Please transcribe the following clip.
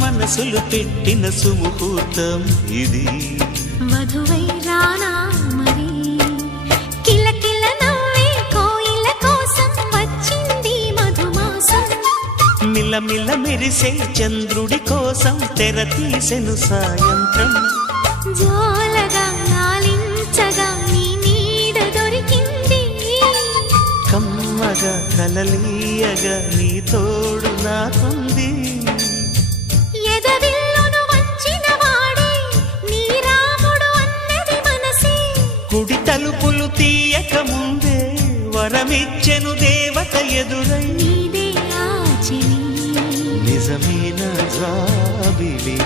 మనసులు పెట్టిన సుముహూర్తం ఇది. వధువై రానా మరి కిలకిల నవ్వే కోయిల కోసం వచ్చింది మధుమాసం. మిలమిల మెరిసే చంద్రుడి కోసం తెర తీసెను సాయంత్రం. జోలగా లాలించగా నీ నీడ దొరికింది. కమ్మగా కలలీయగా నీ తోడు నాకుంది కుడి తలుపులు తీయక ముందే వరమిచ్చెను దేవత ఎదురై. నిజమైన జాబిలి?